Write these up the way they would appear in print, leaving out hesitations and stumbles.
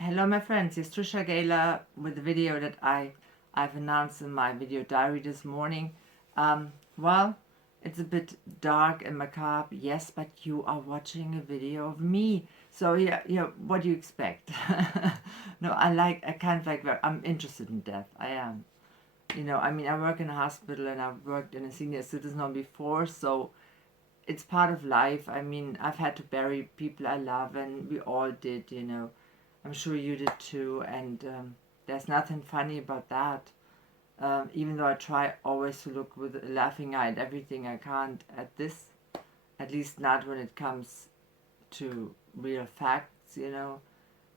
Hello my friends, it's Trisha Galore with the video that I've announced in my video diary this morning. Well, it's a bit dark and macabre, yes, but you are watching a video of me. So yeah, what do you expect? No, I'm interested in death, I am. I work in a hospital and I've worked in a senior citizen home before, so it's part of life. I've had to bury people I love, and we all did. I'm sure you did too, and there's nothing funny about that. Even though I try always to look with a laughing eye at everything, I can't at least not when it comes to real facts.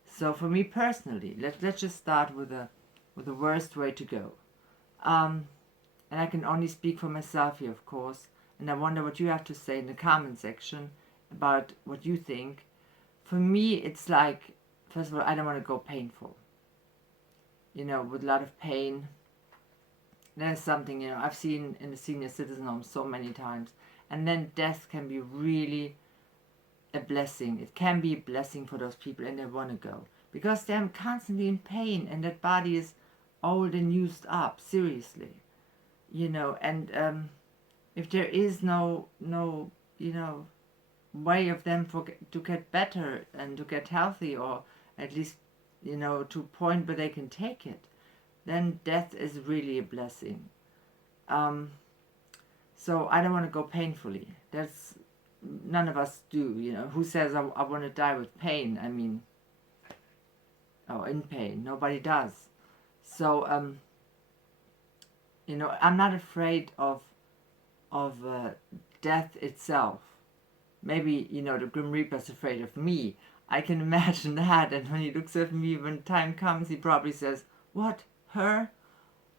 So for me personally, let's just start with the worst way to go. Um, and I can only speak for myself here, of course. And I wonder what you have to say in the comment section about what you think. For me, it's like, first of all, I don't want to go painful. With a lot of pain. There's something, I've seen in the senior citizen home so many times. And then death can be really a blessing. It can be a blessing for those people and they want to go. Because they're constantly in pain and that body is old and used up, seriously. And if there is no way of them to get better and to get healthy, or at least to a point where they can take it, then death is really a blessing. um, so I don't want to go painfully. That's None of us do. Who says I want to die with pain? In pain, nobody does. So I'm not afraid of death itself. Maybe, the Grim Reaper's afraid of me. I can imagine that. And when he looks at me when time comes, he probably says, "What? Her?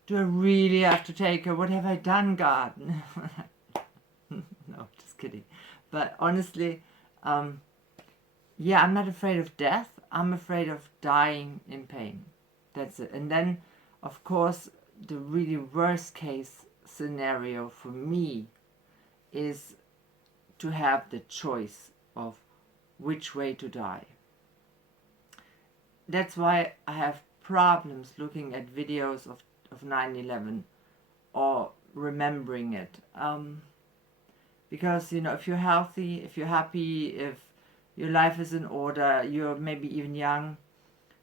Do I really have to take her? What have I done, God?" No, just kidding. But honestly, yeah, I'm not afraid of death. I'm afraid of dying in pain. That's it. And then, of course, the really worst case scenario for me is to have the choice of which way to die. That's why I have problems looking at videos of 9/11 or remembering it. Because, if you're healthy, if you're happy, if your life is in order, you're maybe even young,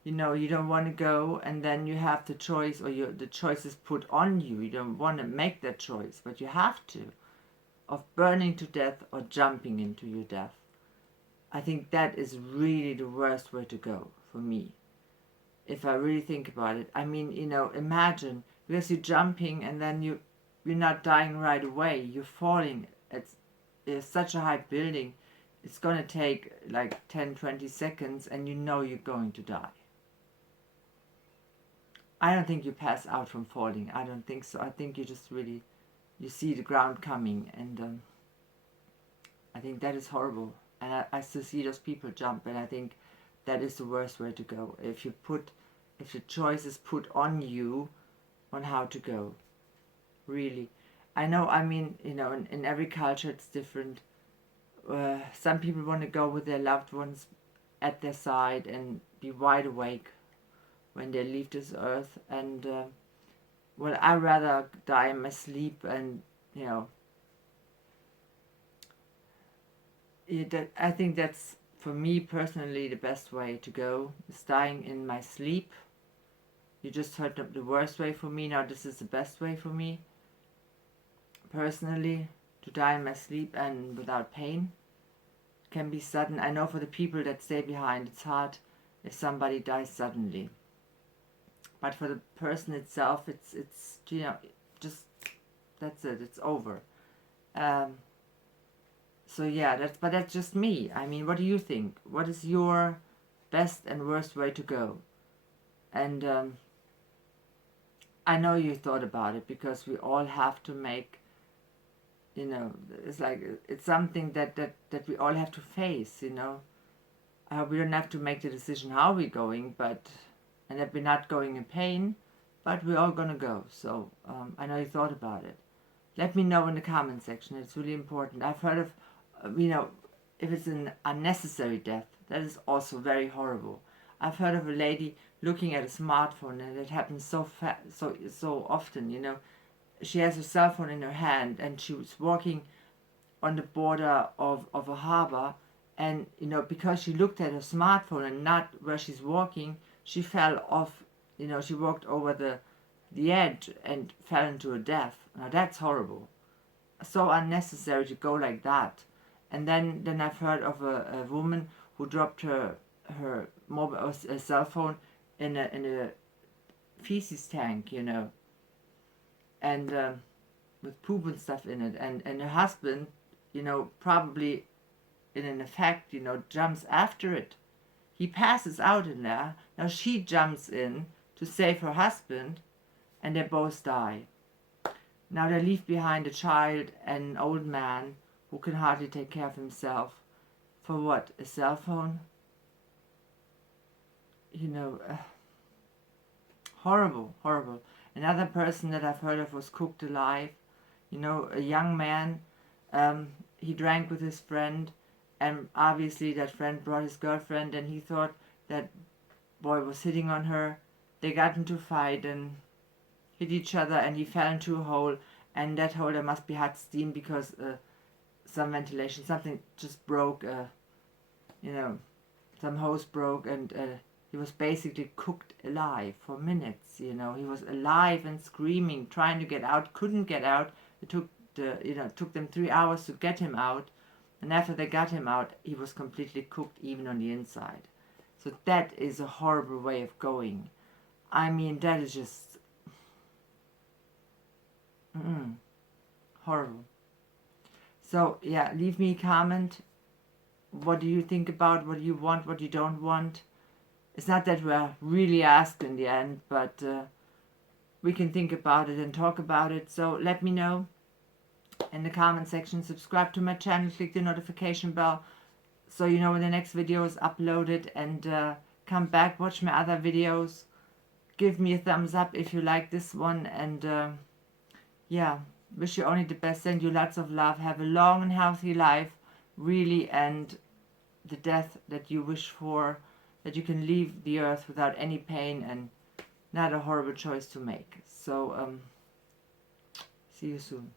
you don't want to go, and then you have the choice, or the choice is put on you. You don't want to make that choice, but you have to, of burning to death or jumping into your death. I think that is really the worst way to go for me, if I really think about it. Imagine, because you're jumping and then you're not dying right away. You're falling. It's such a high building. It's going to take like 10-20 seconds and you're going to die. I don't think you pass out from falling. I don't think so. I think you just really, you see the ground coming, and I think that is horrible. And I still see those people jump, and I think that is the worst way to go. If the choice is put on you on how to go, really. I know, in every culture it's different. Some people want to go with their loved ones at their side and be wide awake when they leave this earth. And, well, I'd rather die in my sleep, and, I think that's, for me personally, the best way to go, is dying in my sleep. You just heard the worst way for me. Now this is the best way for me, personally, to die in my sleep and without pain. It can be sudden. I know for the people that stay behind, it's hard if somebody dies suddenly. But for the person itself, it's just, that's it. It's over. So yeah, that's just me. What do you think? What is your best and worst way to go? And I know you thought about it, because we all have to make, it's something that we all have to face. We don't have to make the decision how we're going, and that we're not going in pain, but we're all gonna go. So I know you thought about it. Let me know in the comment section. It's really important. I've heard of, if it's an unnecessary death, that is also very horrible. I've heard of a lady looking at a smartphone, and it happens so often, you know. She has a cell phone in her hand, and she was walking on the border of a harbor, and you know, because she looked at her smartphone and not where she's walking, she fell off, you know, she walked over the edge and fell into a death. Now that's horrible. So unnecessary to go like that. And then I've heard of a woman who dropped her mobile cell phone in a feces tank, you know, and with poop and stuff in it, and her husband, you know, probably in an effect, you know, jumps after it. He passes out in there. Now she jumps in to save her husband, and they both die. Now they leave behind a child and an old man who can hardly take care of himself. For what? A cell phone? You know, horrible, horrible. Another person that I've heard of was cooked alive. You know, a young man, he drank with his friend, and obviously that friend brought his girlfriend, and he thought that boy was hitting on her. They got into a fight and hit each other, and he fell into a hole, and that hole there must be hot steam because some ventilation, something just broke, you know, some hose broke, and he was basically cooked alive for minutes, you know. He was alive and screaming, trying to get out, couldn't get out. It took them 3 hours to get him out, and after they got him out, he was completely cooked even on the inside. So that is a horrible way of going. I mean, that is just horrible. So yeah, leave me a comment. What do you think about? What do you want? What you don't want? It's not that we're really asked in the end, but we can think about it and talk about it. So let me know in the comment section. Subscribe to my channel, click the notification bell so you know when the next video is uploaded, and come back, watch my other videos. Give me a thumbs up if you like this one, and yeah, wish you only the best, send you lots of love, have a long and healthy life, really, and the death that you wish for, that you can leave the earth without any pain and not a horrible choice to make. So, see you soon.